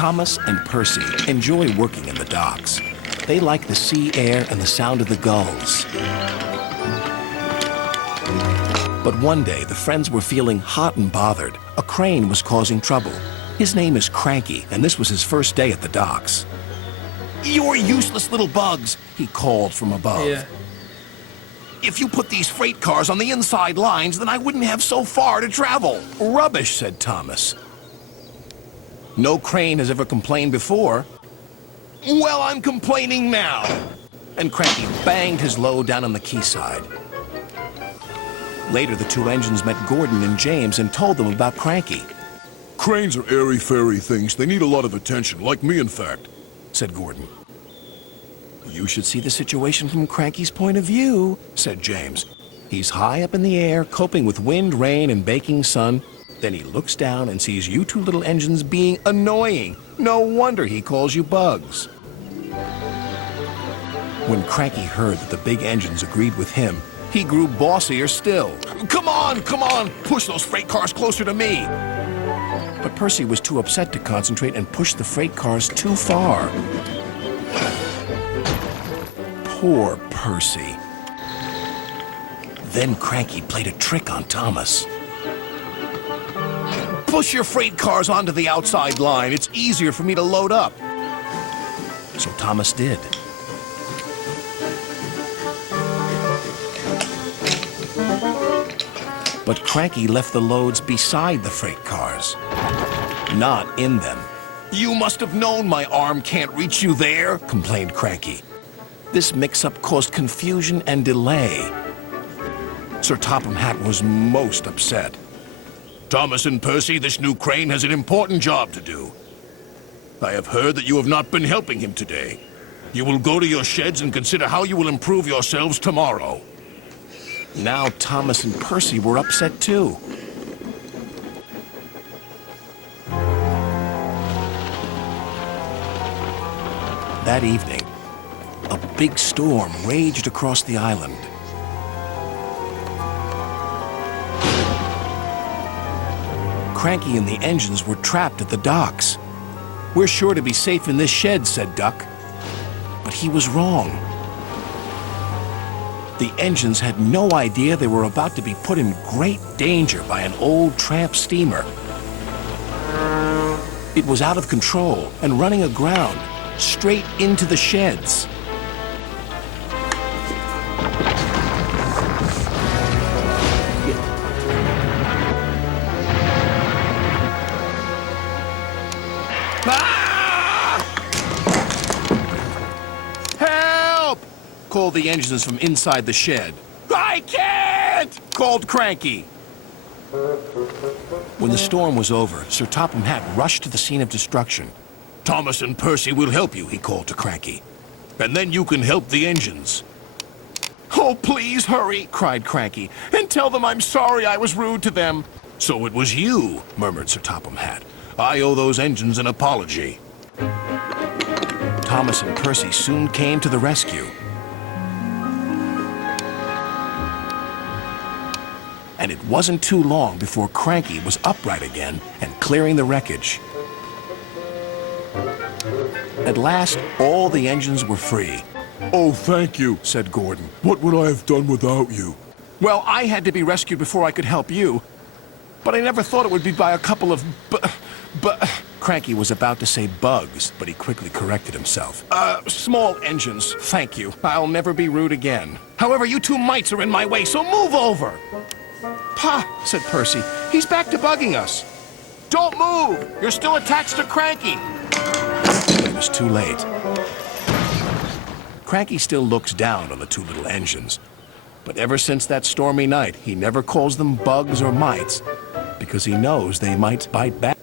Thomas and Percy enjoy working in the docks. They like the sea air and the sound of the gulls. But one day, the friends were feeling hot and bothered. A crane was causing trouble. His name is Cranky, and this was his first day at the docks. "You're useless little bugs," he called from above. Yeah. "If you put these freight cars on the inside lines, then I wouldn't have so far to travel." "Rubbish," said Thomas. "No crane has ever complained before." "Well, I'm complaining now." And Cranky banged his load down on the quayside. Later, the two engines met Gordon and James and told them about Cranky. "Cranes are airy-fairy things. They need a lot of attention, like me, in fact," said Gordon. "You should see the situation from Cranky's point of view," said James. "He's high up in the air, coping with wind, rain, and baking sun. Then he looks down and sees you two little engines being annoying. No wonder he calls you bugs." When Cranky heard that the big engines agreed with him, he grew bossier still. Come on, push those freight cars closer to me." But Percy was too upset to concentrate and pushed the freight cars too far. Poor Percy. Then Cranky played a trick on Thomas. "Push your freight cars onto the outside line. It's easier for me to load up." So Thomas did. But Cranky left the loads beside the freight cars, not in them. "You must have known my arm can't reach you there," complained Cranky. This mix-up caused confusion and delay. Sir Topham Hatt was most upset. "Thomas and Percy, this new crane has an important job to do. I have heard that you have not been helping him today. You will go to your sheds and consider how you will improve yourselves tomorrow." Now Thomas and Percy were upset too. That evening, a big storm raged across the island. Cranky and the engines were trapped at the docks. "We're sure to be safe in this shed," said Duck. But he was wrong. The engines had no idea they were about to be put in great danger by an old tramp steamer. It was out of control and running aground, straight into the sheds. Called the engines from inside the shed. "I can't!" called Cranky. When the storm was over, Sir Topham Hatt rushed to the scene of destruction. "Thomas and Percy will help you," he called to Cranky. "And then you can help the engines." "Oh, please hurry," cried Cranky, "and tell them I'm sorry I was rude to them." "So it was you," murmured Sir Topham Hatt. "I owe those engines an apology." Thomas and Percy soon came to the rescue. And it wasn't too long before Cranky was upright again and clearing the wreckage. At last, all the engines were free. "Oh, thank you," said Gordon. "What would I have done without you?" "Well, I had to be rescued before I could help you. But I never thought it would be by a couple of Cranky was about to say bugs, but he quickly corrected himself. Small engines, thank you. I'll never be rude again. However, you two mites are in my way, so move over." "Pa," said Percy, "he's back to bugging us." "Don't move! You're still attached to Cranky." It was too late. Cranky still looks down on the two little engines. But ever since that stormy night, he never calls them bugs or mites, because he knows they might bite back.